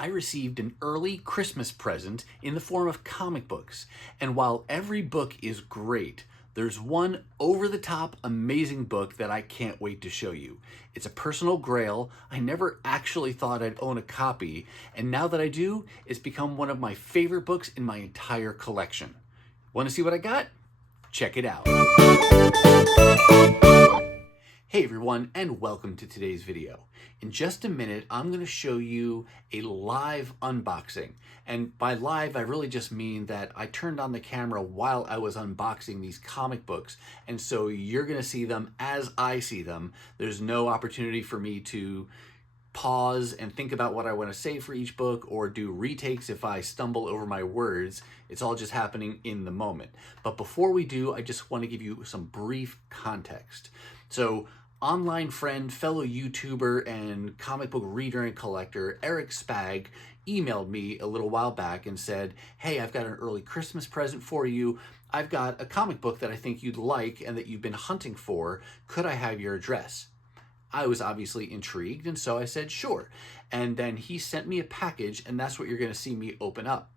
I received an early Christmas present in the form of comic books. And while every book is great, there's one over-the-top amazing book that I can't wait to show you. It's a personal grail. I never actually thought I'd own a copy, and now that I do, it's become one of my favorite books in my entire collection. Want to see what I got? Check it out. Hey everyone, and welcome to today's video. In just a minute, I'm going to show you a live unboxing. And by live, I really just mean that I turned on the camera while I was unboxing these comic books. And so you're going to see them as I see them. There's no opportunity for me to pause and think about what I want to say for each book or do retakes if I stumble over my words. It's all just happening in the moment. But before we do, I just want to give you some brief context. So, online friend, fellow YouTuber, and comic book reader and collector Eric Spag emailed me a little while back and said, hey, I've got an early Christmas present for you. I've got a comic book that I think you'd like and that you've been hunting for. Could I have your address? I was obviously intrigued, and so I said, sure. And then he sent me a package, and that's what you're going to see me open up.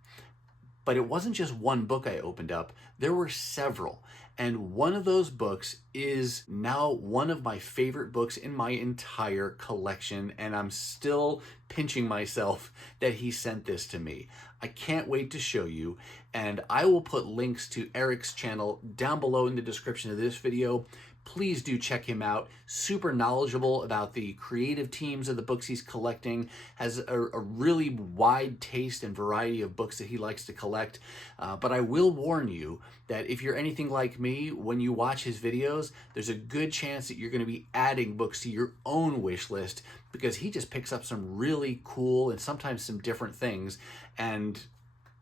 But it wasn't just one book I opened up. There were several. And one of those books is now one of my favorite books in my entire collection, and I'm still pinching myself that he sent this to me. I can't wait to show you, and I will put links to Eric's channel down below in the description of this video. Please do check him out. Super knowledgeable about the creative teams of the books he's collecting, has a really wide taste and variety of books that he likes to collect. But I will warn you that if you're anything like me, when you watch his videos, there's a good chance that you're going to be adding books to your own wish list because he just picks up some really cool and sometimes some different things. And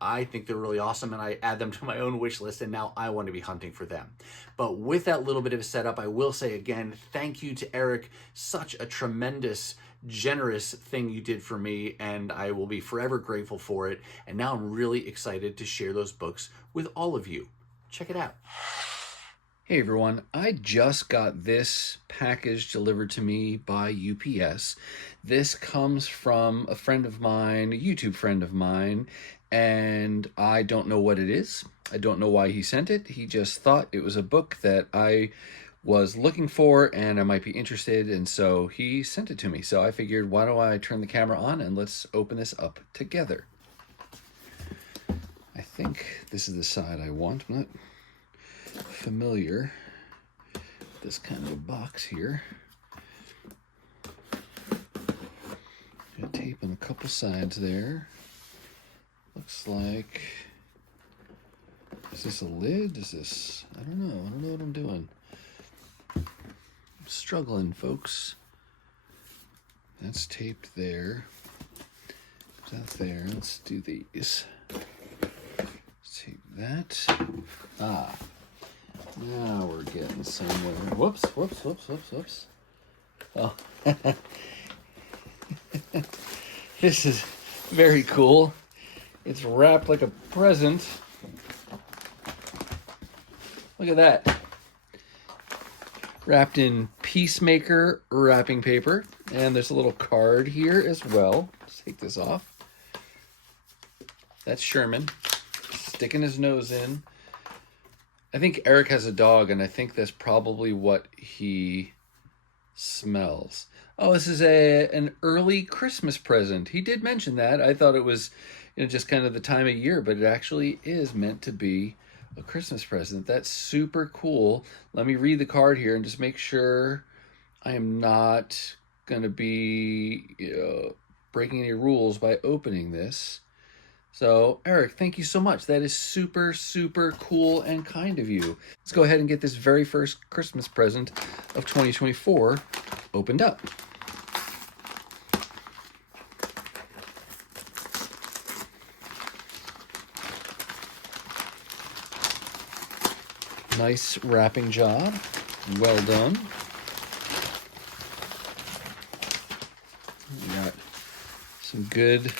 I think they're really awesome, and I add them to my own wish list, and now I want to be hunting for them. But with that little bit of a setup, I will say again, thank you to Eric. Such a tremendous, generous thing you did for me, and I will be forever grateful for it. And now I'm really excited to share those books with all of you. Check it out. Hey everyone, I just got this package delivered to me by UPS. This comes from a friend of mine, a YouTube friend of mine, and I don't know what it is. I don't know why he sent it. He just thought it was a book that I was looking for and I might be interested, and so he sent it to me. So I figured, why don't I turn the camera on and let's open this up together. I think this is the side I want. I'm not familiar with this kind of a box here. Got tape on a couple sides there. Looks like, is this a lid? Is this, I don't know what I'm doing. I'm struggling, folks. That's taped there. Is that there? Let's do these. Let's tape that. Ah, now we're getting somewhere. Whoops. Oh, this is very cool. It's wrapped like a present. Look at that. Wrapped in Peacemaker wrapping paper. And there's a little card here as well. Let's take this off. That's Sherman sticking his nose in. I think Eric has a dog, and I think that's probably what he smells. Oh, this is an early Christmas present. He did mention that. I thought it was, just kind of the time of year, but it actually is meant to be a Christmas present. That's super cool. Let me read the card here and just make sure I am not going to be breaking any rules by opening this. So, Eric, thank you so much. That is super, super cool and kind of you. Let's go ahead and get this very first Christmas present of 2024 opened up. Nice wrapping job. Well done. We got some good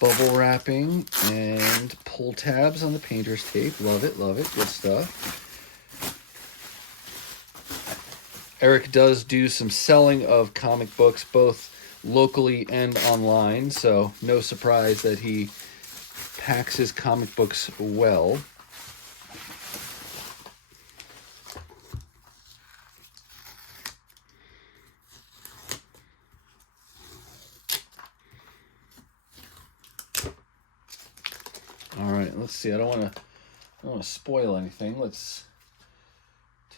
bubble wrapping and pull tabs on the painter's tape. Love it, love it. Good stuff. Eric does do some selling of comic books, both locally and online, so no surprise that he packs his comic books well. All right, let's see. I don't want to spoil anything. Let's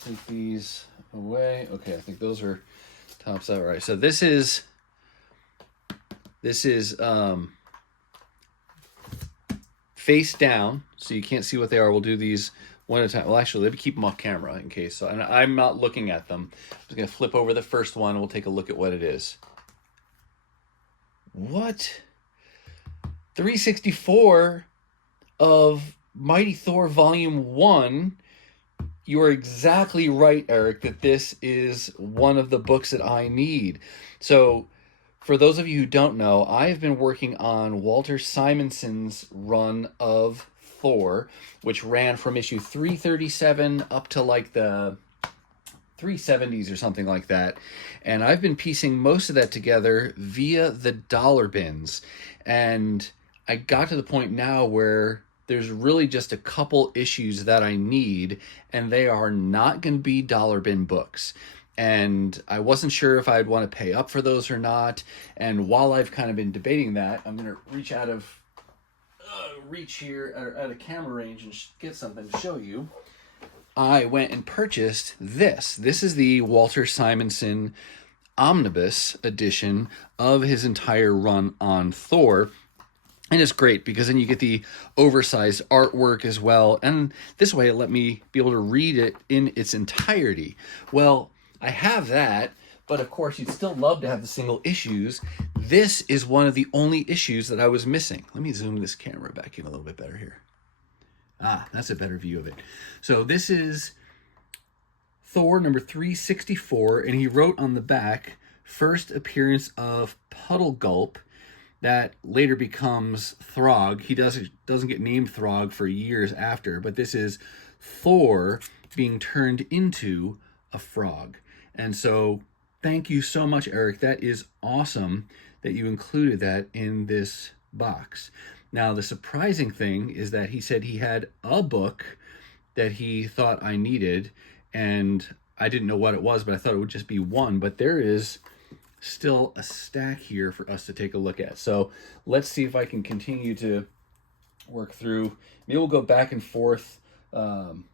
take these away. Okay, I think those are tops out. Right. So this is face down, so you can't see what they are. We'll do these one at a time. Well, actually, let me keep them off camera in case. So, and I'm not looking at them. I'm just gonna flip over the first one. And we'll take a look at what it is. What? 364 of Mighty Thor Volume 1. You are exactly right, Eric, that this is one of the books that I need. So, for those of you who don't know, I have been working on Walter Simonson's run of Thor, which ran from issue 337 up to like the 370s or something like that. And I've been piecing most of that together via the dollar bins. And I got to the point now where there's really just a couple issues that I need, and they are not going to be dollar bin books. And I wasn't sure if I'd want to pay up for those or not. And while I've kind of been debating that, I'm going to reach out of reach here or out of camera range and get something to show you. I went and purchased this. This is the Walter Simonson Omnibus edition of his entire run on Thor. And it's great because then you get the oversized artwork as well. And this way it let me be able to read it in its entirety. Well, I have that, but of course you'd still love to have the single issues. This is one of the only issues that I was missing. Let me zoom this camera back in a little bit better here. Ah, that's a better view of it. So this is Thor number 364, and he wrote on the back, first appearance of Puddle Gulp, that later becomes Throg. He doesn't get named Throg for years after, but this is Thor being turned into a frog. And so thank you so much, Eric. That is awesome that you included that in this box. Now, the surprising thing is that he said he had a book that he thought I needed, and I didn't know what it was, but I thought it would just be one. But there is still a stack here for us to take a look at. So let's see if I can continue to work through. Maybe we'll go back and forth on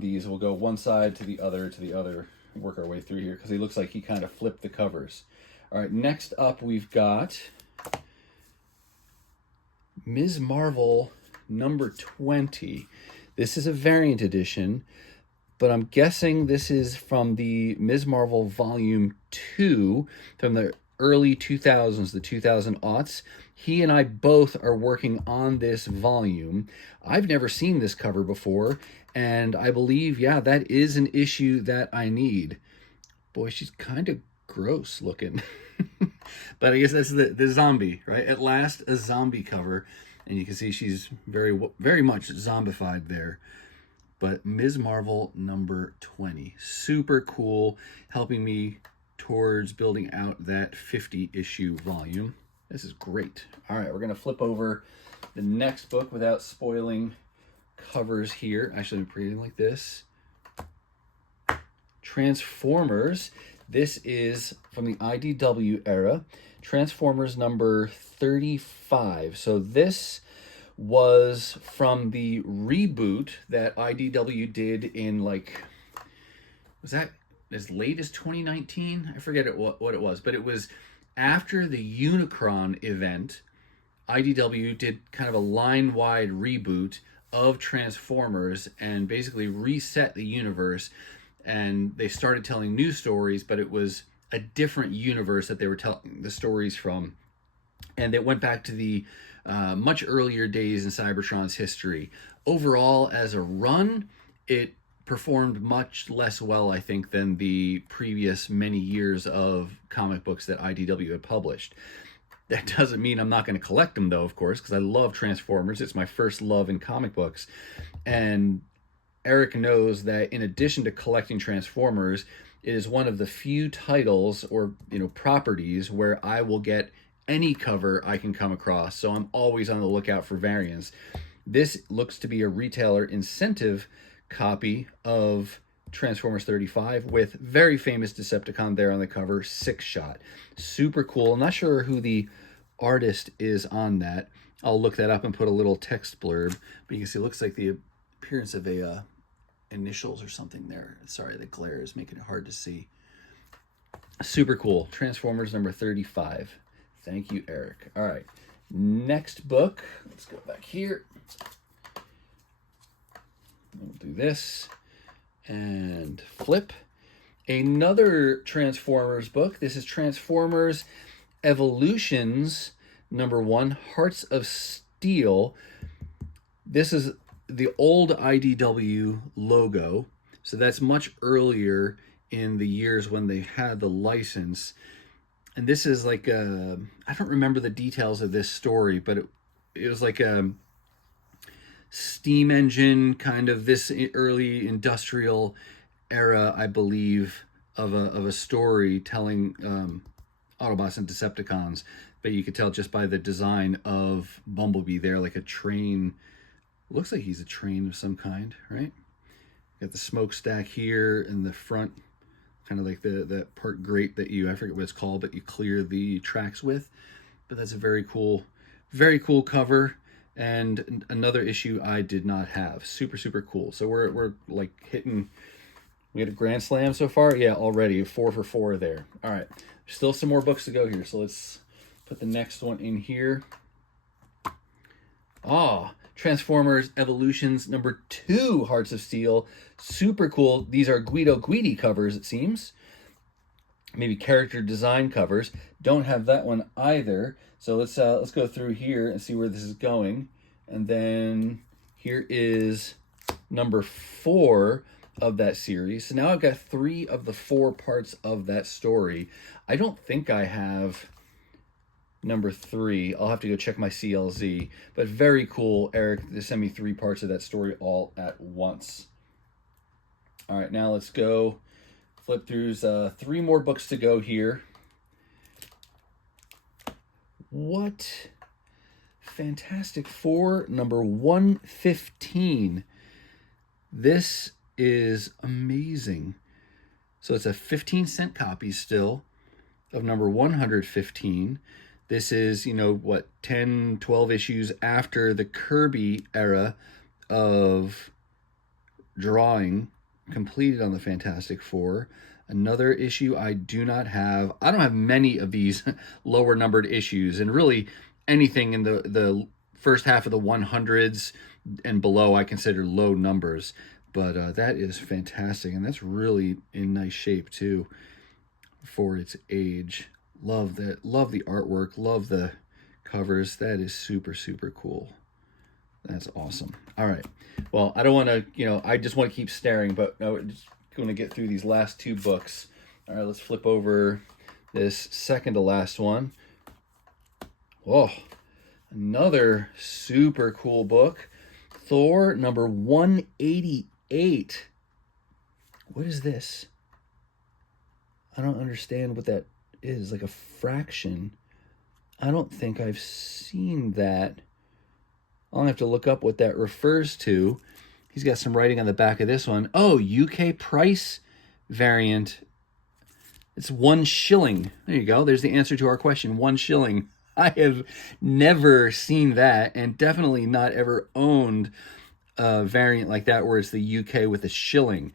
these. We'll go one side to the other, work our way through here, because he looks like he kind of flipped the covers. All right, next up we've got Ms. Marvel number 20. This is a variant edition, but I'm guessing this is from the Ms. Marvel Volume 2 from the early 2000s, the 2000-aughts. He and I both are working on this volume. I've never seen this cover before, and I believe, yeah, that is an issue that I need. Boy, she's kind of gross looking. But I guess that's the zombie, right? At last, a zombie cover. And you can see she's very, very much zombified there. But Ms. Marvel number 20. Super cool, helping me towards building out that 50-issue volume. This is great. All right, we're going to flip over the next book without spoiling covers here. Actually, I'm reading like this. Transformers. This is from the IDW era. Transformers number 35. So this was from the reboot that IDW did in, like, was that as late as 2019? I forget what it was, but it was after the Unicron event. IDW did kind of a line-wide reboot of Transformers and basically reset the universe, and they started telling new stories, but it was a different universe that they were telling the stories from. And it went back to the much earlier days in Cybertron's history. Overall, as a run, it performed much less well, I think, than the previous many years of comic books that IDW had published. That doesn't mean I'm not going to collect them, though, of course, because I love Transformers. It's my first love in comic books. And Eric knows that in addition to collecting Transformers, it is one of the few titles or properties where I will get any cover I can come across. So I'm always on the lookout for variants. This looks to be a retailer incentive copy of Transformers 35 with very famous Decepticon there on the cover, 6-shot. Super cool. I'm not sure who the artist is on that. I'll look that up and put a little text blurb, but you can see it looks like the appearance of a initials or something there. Sorry, the glare is making it hard to see. Super cool. Transformers number 35. Thank you, Eric. All right, next book. Let's go back here. We'll do this and flip. Another Transformers book. This is Transformers Evolutions #1, Hearts of Steel. This is the old IDW logo, so that's much earlier in the years when they had the license. And this is like I don't remember the details of this story, but it was like a steam engine, kind of this early industrial era, I believe, of a story telling Autobots and Decepticons. But you could tell just by the design of Bumblebee there, like a train. Looks like he's a train of some kind, right? Got the smokestack here in the front, kind of like that part grate that I forget what it's called, but you clear the tracks with. But that's a very cool cover. And another issue I did not have. Super, super cool. So we're like hitting, we had a grand slam so far. Yeah, already 4 for 4 there. All right, still some more books to go here. So let's put the next one in here. Transformers Evolutions #2, Hearts of Steel. Super cool. These are Guidi covers, it seems. Maybe character design covers. Don't have that one either. So let's go through here and see where this is going. And then here is #4 of that series. So now I've got 3 of the 4 parts of that story. I don't think I have #3. I'll have to go check my CLZ. But very cool, Eric, to send me 3 parts of that story all at once. All right, now let's go flip through. 3 more books to go here. What? Fantastic Four #115. This is amazing. So it's a 15-cent copy still of #115. This is, 10, 12 issues after the Kirby era of drawing completed on the Fantastic Four. Another issue I do not have. I don't have many of these lower numbered issues, and really anything in the first half of the 100s and below I consider low numbers. But that is fantastic, and that's really in nice shape too for its age. Love that. Love the artwork. Love the covers. That is super, super cool. That's awesome. All right. Well, I don't want to, I just want to keep staring, but no, we're just going to get through these last 2 books. All right, let's flip over this second to last one. Whoa, another super cool book. Thor #188. What is this? I don't understand what that is. Like a fraction. I don't think I've seen that. I'll have to look up what that refers to. He's got some writing on the back of this one. Oh, UK price variant. It's 1 shilling. There you go. There's the answer to our question. 1 shilling. I have never seen that, and definitely not ever owned a variant like that where it's the UK with a shilling.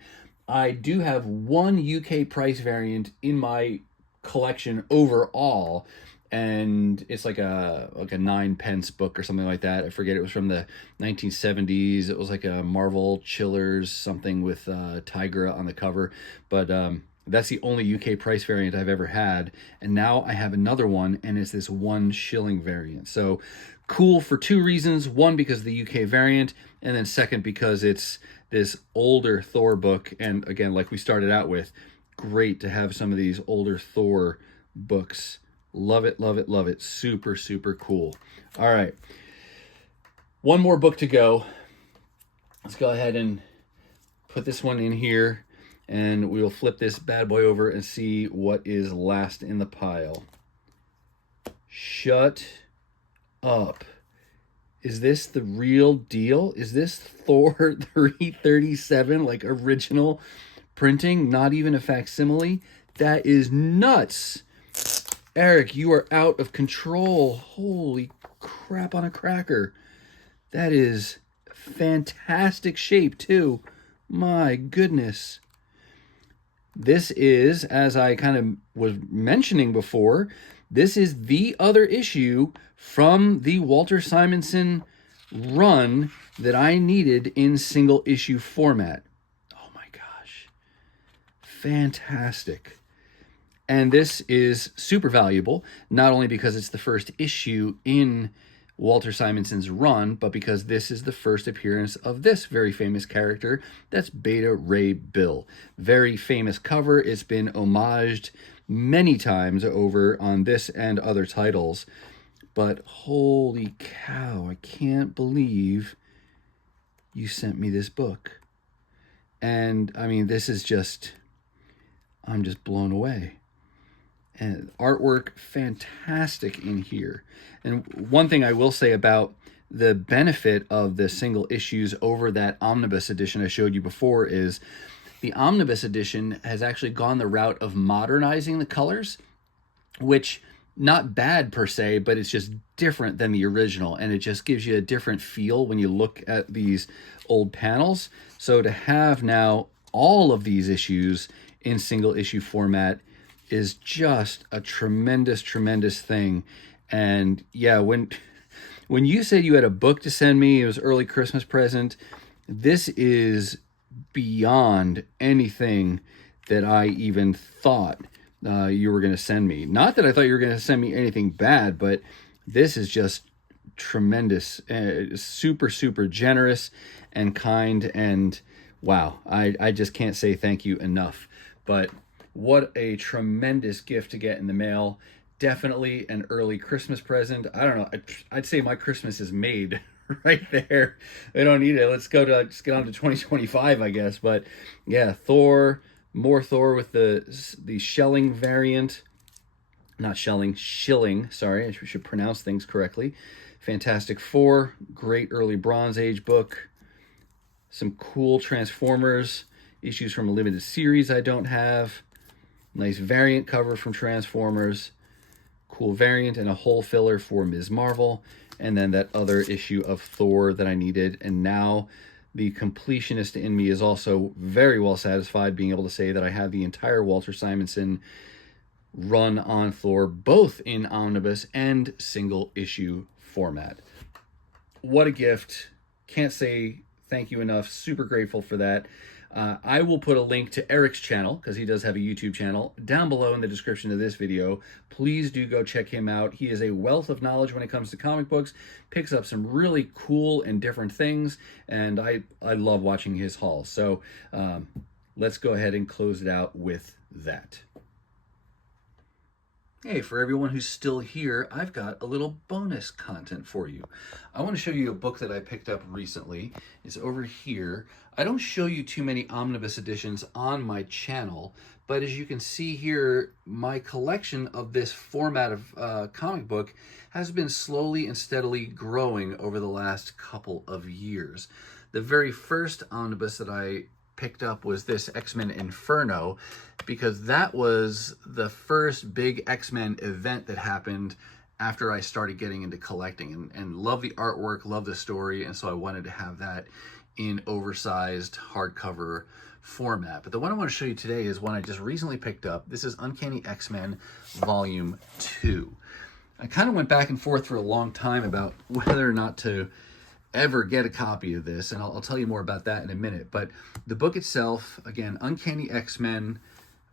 I do have 1 UK price variant in my collection overall, and it's like a 9-pence book or something like that. I forget, it was from the 1970s. It was like a Marvel Chillers something with Tigra on the cover, but that's the only UK price variant I've ever had, and now I have another one, and it's this 1 shilling variant. So cool for 2 reasons. One, because of the UK variant, and then second, because it's this older Thor book, and again, like we started out with, great to have some of these older Thor books. Love it, love it, love it. Super, super cool. All right. 1 more book to go. Let's go ahead and put this one in here. and we'll flip this bad boy over and see what is last in the pile. Shut up. Is this the real deal? Is this Thor 337, like original printing, not even a facsimile? That is nuts. Eric, you are out of control. Holy crap on a cracker. That is fantastic shape too. My goodness. This is, as I kind of was mentioning before, this is the other issue from the Walter Simonson run that I needed in single issue format. Oh my gosh. Fantastic. And this is super valuable, not only because it's the first issue in Walter Simonson's run, but because this is the first appearance of this very famous character. That's Beta Ray Bill. Very famous cover. It's been homaged many times over on this and other titles. But holy cow, I can't believe you sent me this book. And I mean, this is just, I'm just blown away. And artwork, fantastic in here. And one thing I will say about the benefit of the single issues over that omnibus edition I showed you before is the omnibus edition has actually gone the route of modernizing the colors, which not bad per se, but it's just different than the original, and it just gives you a different feel when you look at these old panels. So to have now all of these issues in single issue format is just a tremendous, tremendous thing. And yeah, when you said you had a book to send me, it was early Christmas present, this is beyond anything that I even thought you were going to send me. Not that I thought you were going to send me anything bad, but this is just tremendous, super, super generous and kind. And wow, I just can't say thank you enough. But what a tremendous gift to get in the mail. Definitely an early Christmas present. I don't know. I'd say my Christmas is made right there. I don't need it. Let's get on to 2025, I guess. But yeah, Thor, more Thor with the shelling variant. Not shelling, shilling. Sorry, I should pronounce things correctly. Fantastic Four, great early Bronze Age book. Some cool Transformers issues from a limited series I don't have. Nice variant cover from Transformers. Cool variant and a hole filler for Ms. Marvel. And then that other issue of Thor that I needed. And now the completionist in me is also very well satisfied being able to say that I have the entire Walter Simonson run on Thor, both in omnibus and single issue format. What a gift. Can't say thank you enough. Super grateful for that. I will put a link to Eric's channel, because he does have a YouTube channel, down below in the description of this video. Please do go check him out. He is a wealth of knowledge when it comes to comic books, picks up some really cool and different things, and I love watching his hauls. So let's go ahead and close it out with that. Hey, for everyone who's still here, I've got a little bonus content for you. I want to show you a book that I picked up recently. It's over here. I don't show you too many omnibus editions on my channel, but as you can see here, my collection of this format of comic book has been slowly and steadily growing over the last couple of years. The very first omnibus that I picked up was this X-Men Inferno, because that was the first big X-Men event that happened after I started getting into collecting, and love the artwork, love the story, and so I wanted to have that in oversized hardcover format. But the one I want to show you today is one I just recently picked up. This is Uncanny X-Men Volume 2. I kind of went back and forth for a long time about whether or not to ever get a copy of this, and I'll tell you more about that in a minute. But the book itself, again, Uncanny X-Men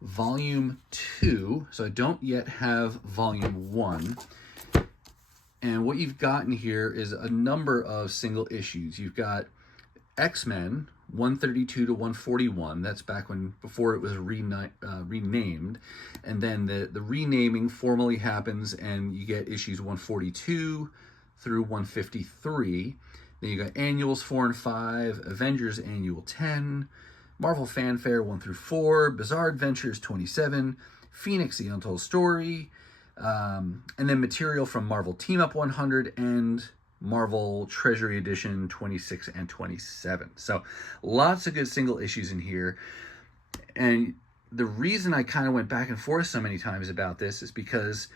Volume 2, so I don't yet have Volume 1. And what you've gotten here is a number of single issues. You've got X-Men 132 to 141. That's back before it was renamed. And then the renaming formally happens, and you get issues 142 through 153. Then you got Annuals 4 and 5, Avengers Annual 10, Marvel Fanfare 1 through 4, Bizarre Adventures 27, Phoenix the Untold Story, and then material from Marvel Team Up 100 and Marvel Treasury Edition 26 and 27. So lots of good single issues in here. And the reason I kind of went back and forth so many times about this is because,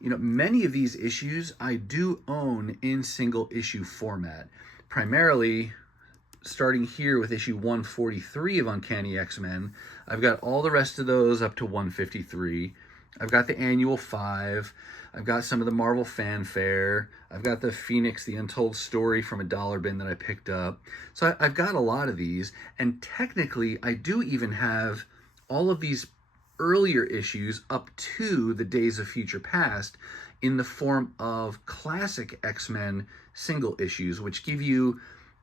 you know, many of these issues I do own in single issue format. Primarily, starting here with issue 143 of Uncanny X-Men, I've got all the rest of those up to 153. I've got the annual 5. I've got some of the Marvel Fanfare. I've got the Phoenix, the Untold Story from a dollar bin that I picked up. So I've got a lot of these. And technically, I do even have all of these earlier issues up to the Days of Future Past in the form of classic X-Men single issues, which give you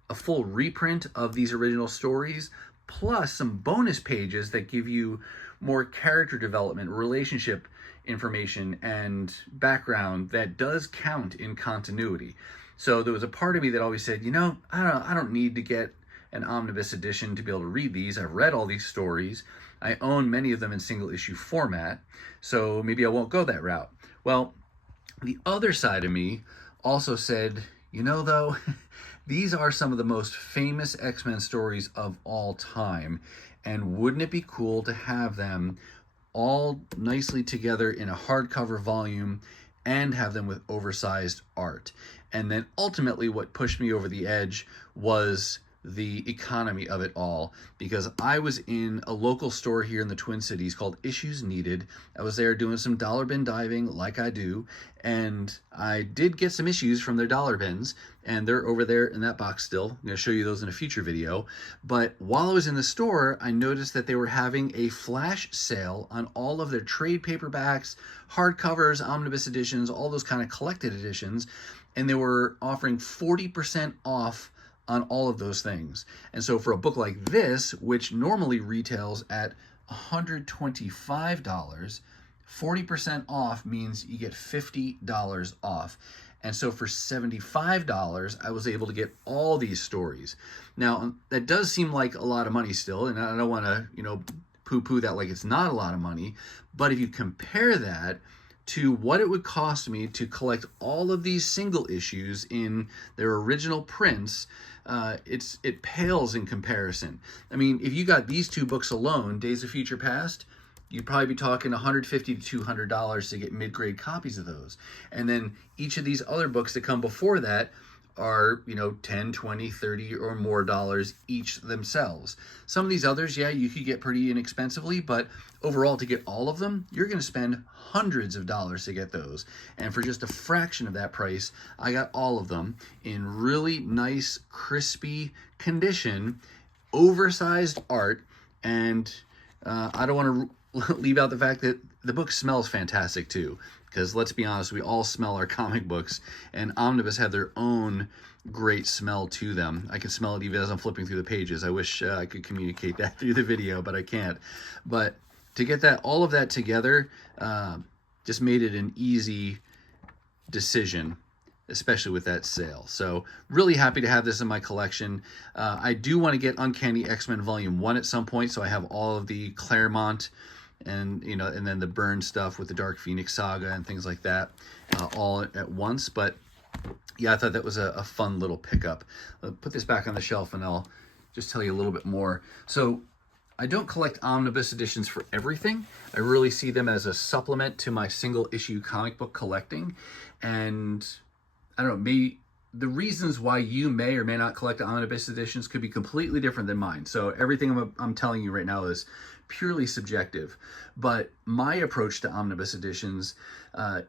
a full reprint of these original stories, plus some bonus pages that give you more character development, relationship information, and background that does count in continuity. So there was a part of me that always said, you know, I don't need to get an omnibus edition to be able to read these. I've read all these stories. I own many of them in single issue format, so maybe I won't go that route. Well, the other side of me also said, you know, though, these are some of the most famous X-Men stories of all time, and wouldn't it be cool to have them all nicely together in a hardcover volume and have them with oversized art? And then ultimately what pushed me over the edge was the economy of it all, because I was in a local store here in the Twin Cities called Issues Needed. I was there doing some dollar bin diving like I do, and I did get some issues from their dollar bins, and they're over there in that box still. I'm going to show you those in a future video. But while I was in the store, I noticed that they were having a flash sale on all of their trade paperbacks, hardcovers, omnibus editions, all those kind of collected editions, and they were offering 40% off on all of those things. And so for a book like this, which normally retails at $125, 40% off means you get $50 off. And so for $75, I was able to get all these stories. Now, that does seem like a lot of money still, and I don't want to, you know, poo-poo that like it's not a lot of money. But if you compare that to what it would cost me to collect all of these single issues in their original prints, it pales in comparison. I mean, if you got these two books alone, Days of Future Past, you'd probably be talking $150 to $200 to get mid-grade copies of those. And then each of these other books that come before that are, you know, 10, 20, 30 or more dollars each themselves. Some of these others, yeah, you could get pretty inexpensively, but overall to get all of them, you're going to spend hundreds of dollars to get those. And for just a fraction of that price, I got all of them in really nice, crispy condition, oversized art, and I don't want to leave out the fact that the book smells fantastic too. Because let's be honest, we all smell our comic books, and omnibus have their own great smell to them. I can smell it even as I'm flipping through the pages. I wish I could communicate that through the video, but I can't. But to get that, all of that together, just made it an easy decision, especially with that sale. So really happy to have this in my collection. I do want to get Uncanny X-Men Volume 1 at some point, so I have all of the Claremont and, you know, and then the Byrne stuff with the Dark Phoenix saga and things like that, all at once. But yeah, I thought that was a fun little pickup. I'll put this back on the shelf and I'll just tell you a little bit more. So I don't collect omnibus editions for everything. I really see them as a supplement to my single issue comic book collecting. And I don't know, maybe the reasons why you may or may not collect omnibus editions could be completely different than mine. So everything I'm telling you right now is purely subjective. But my approach to omnibus editions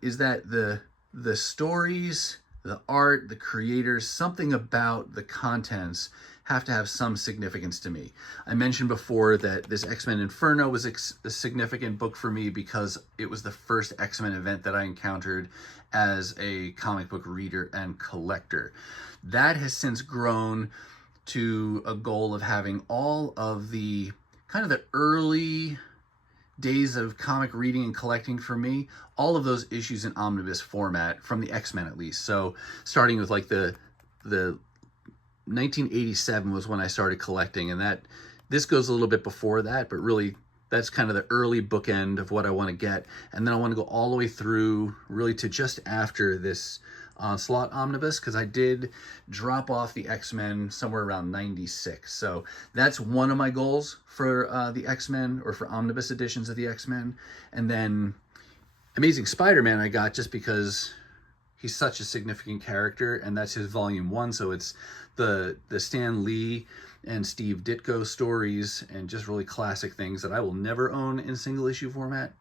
is that the stories, the art, the creators, something about the contents have to have some significance to me. I mentioned before that this X-Men Inferno was a significant book for me because it was the first X-Men event that I encountered as a comic book reader and collector. That has since grown to a goal of having all of the kind of the early days of comic reading and collecting for me, all of those issues in omnibus format from the X-Men at least. So starting with like the 1987 was when I started collecting, and that This goes a little bit before that, but really that's kind of the early bookend of what I want to get. And then I want to go all the way through really to just after this Onslaught Omnibus, because I did drop off the X-Men somewhere around 96. So that's one of my goals for the X-Men, or for omnibus editions of the X-Men. And then Amazing Spider-Man I got just because he's such a significant character, and that's his volume 1. So it's the Stan Lee and Steve Ditko stories, and just really classic things that I will never own in single issue format.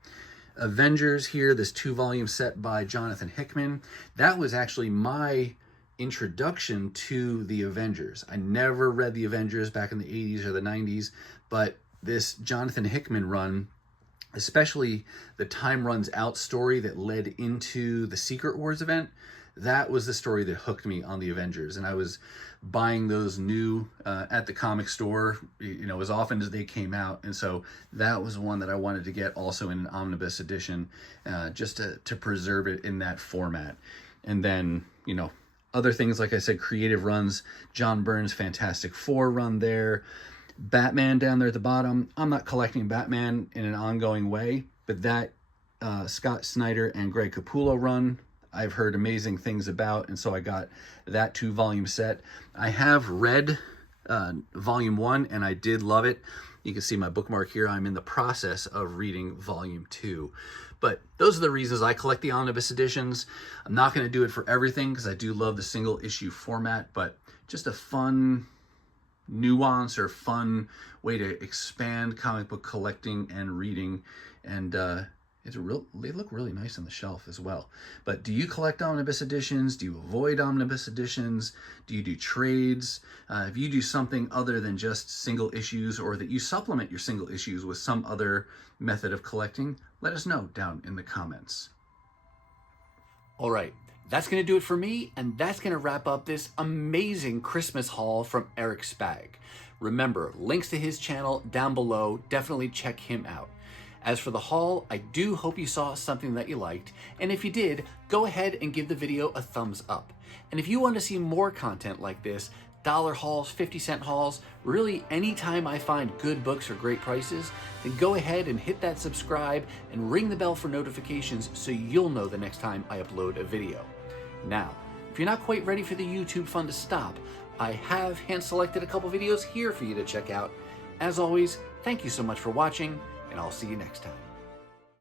Avengers here, this 2-volume set by Jonathan Hickman. That was actually my introduction to the Avengers. I never read the Avengers back in the 80s or the 90s, but this Jonathan Hickman run, especially the Time Runs Out story that led into the Secret Wars event, that was the story that hooked me on the Avengers. And I was buying those new at the comic store, you know, as often as they came out. And so that was one that I wanted to get also in an omnibus edition, just to preserve it in that format. And then, you know, other things, like I said, creative runs, John Byrne's Fantastic Four run there, Batman down there at the bottom. I'm not collecting Batman in an ongoing way, but that Scott Snyder and Greg Capullo run, I've heard amazing things about, and so I got that 2-volume set. I have read volume 1, and I did love it. You can see my bookmark here. I'm in the process of reading volume 2. But those are the reasons I collect the omnibus editions. I'm not going to do it for everything, because I do love the single issue format, but just a fun nuance or fun way to expand comic book collecting and reading. And they look really nice on the shelf as well. But do you collect omnibus editions? Do you avoid omnibus editions? Do you do trades? If you do something other than just single issues, or that you supplement your single issues with some other method of collecting, let us know down in the comments. All right, that's going to do it for me, and that's going to wrap up this amazing Christmas haul from Eric Spag. Remember, links to his channel down below. Definitely check him out. As for the haul, I do hope you saw something that you liked, and if you did, go ahead and give the video a thumbs up. And if you want to see more content like this, dollar hauls, 50-cent hauls, really anytime I find good books for great prices, then go ahead and hit that subscribe and ring the bell for notifications so you'll know the next time I upload a video. Now, if you're not quite ready for the YouTube fun to stop, I have hand-selected a couple videos here for you to check out. As always, thank you so much for watching, and I'll see you next time.